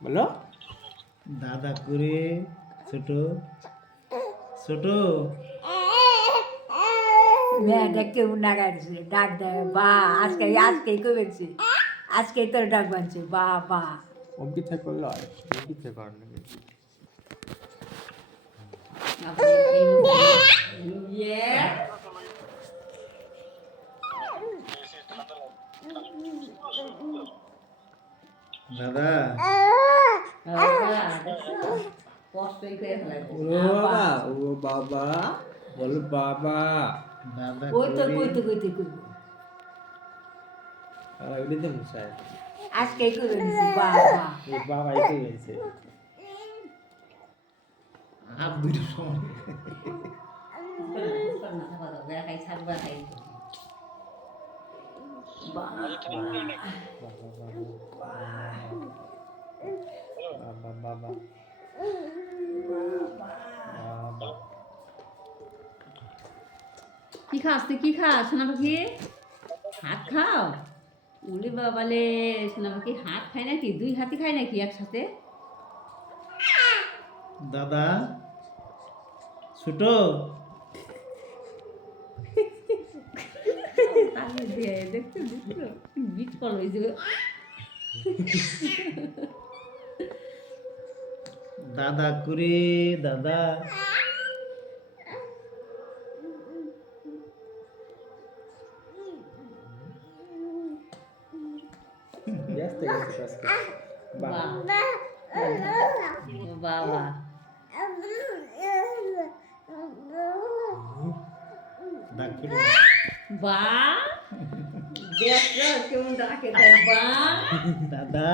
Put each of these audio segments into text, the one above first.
বলো দাদা করে ছোট ছোট মেয়েটা কেউ নাগাড়ছে ডাক দেয় বা আজকেই কমেছে আজকেই তোর ডাক বানছে বা বা অম্পিতা করলো আর অম্পিতা কর না দাদা ও বাবা ও বাবা বলো বাবা দাদা ওই তো করে কইতে কইতে কইব আর ওই দিন মুসাই আজকেই করে নিছি বাবা এই বাবা এই কইছে আর দুটো সময় বাবা বাবা বাবা কি খাস তুই কি খাস সোনা পাখি হাত খাও উলি বাবালে সোনা পাখি হাত খায় নাকি দুই হাতি খায় নাকি একসাথে দাদা ছোট তাহলে দিয়ে দেখতে দেখতে বিট কল হয়েছে দাদা করে দাদা ব্যস্ত গেছে আজকে বাবা বাবা দাদা করে বা দেখো কেমন ডাকে তাই বা দাদা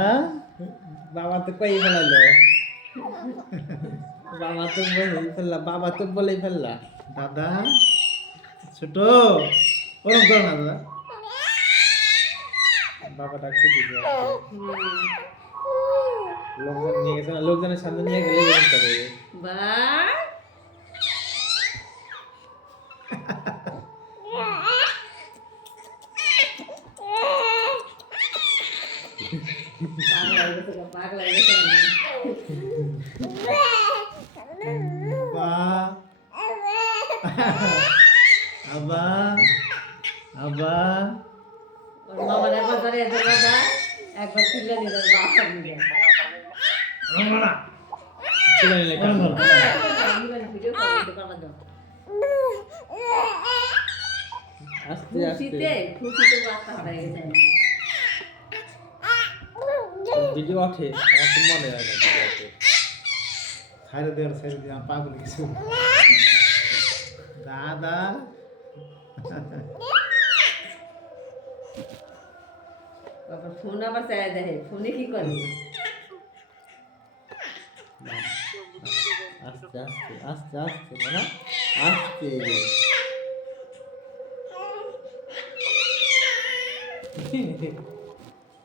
বাবা তো কই ফেলালো বাবা তো বলেই ফেললা বাবা তো বলেই ফেললা দাদা ছোট ওরম করো না দাদা বাবা ডাকতে দিবে লোকজন নিয়ে গেছে না লোকজনের সামনে নিয়ে গেলে এরকম করে বা পাগলা গেছে বা আবা আবা ওর মামার একবার ধরে একবার তুলে নিল বাবা নিয়ে রমনা চলে নিলে কেন ভিডিও করতে পারবা তো আস্তে আস্তে খুশিতে বাচ্চা হয়ে গেছে ভিডিও ওঠে আমার তো মনে হয় না ভিডিও ওঠে ছাইরে দেওয়ার ছাইরে দিয়ে আমার পাগল কিছু দাদা বাবা ফোন আবার চাই দেখে ফোনে কি করে আস্তে আস্তে আস্তে আস্তে না আস্তে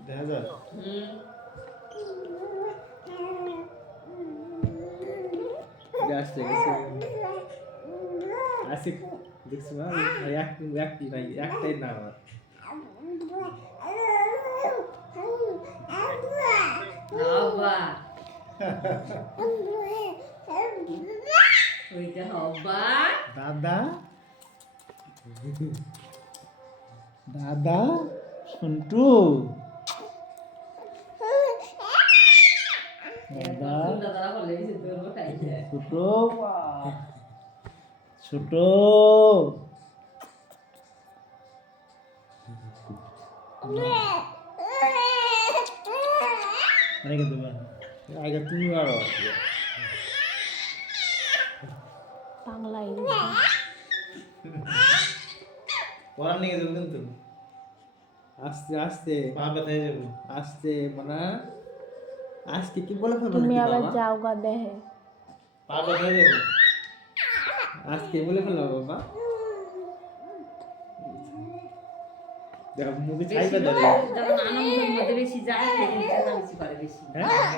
দেখা যায় আস্তে গেছে আসি দেখছি না একটি নাই একটাই না আমার হবা ওইটা হবা দাদা দাদা সন্টু দাদা দাদা বলে তোর খাইছে ছোট ছোট রেখে দেবা আগে তুমি আরো পড়া নিয়ে যাবো কিন্তু আস্তে আস্তে পা ব্যথায় যাবো আস্তে মানে আজকে কি বলে ফেলবো তুমি নাকি আবার বাবা যাও গা দেহে পা ব্যথায় যাবো আজকে বলে ফেলবো বাবা দেখো মুখে ছাইবে ধরে যখন আনন্দের মধ্যে বেশি যায় সেদিন চেঁচামেচি করে বেশি হ্যাঁ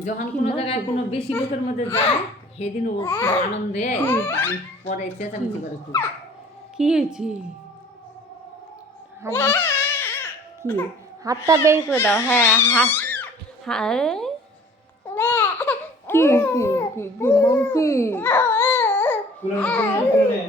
যখন কোনো জায়গায় কোনো বেশি লোকের মধ্যে যায় সেদিন ও খুব আনন্দে পরে চেঁচামেচি করে খুব কি হয়েছে কি হাতটা বের করে দাও হ্যাঁ হায় কি কি কি কি মম কি কুলে নে, কুলে নে, কুলে নে।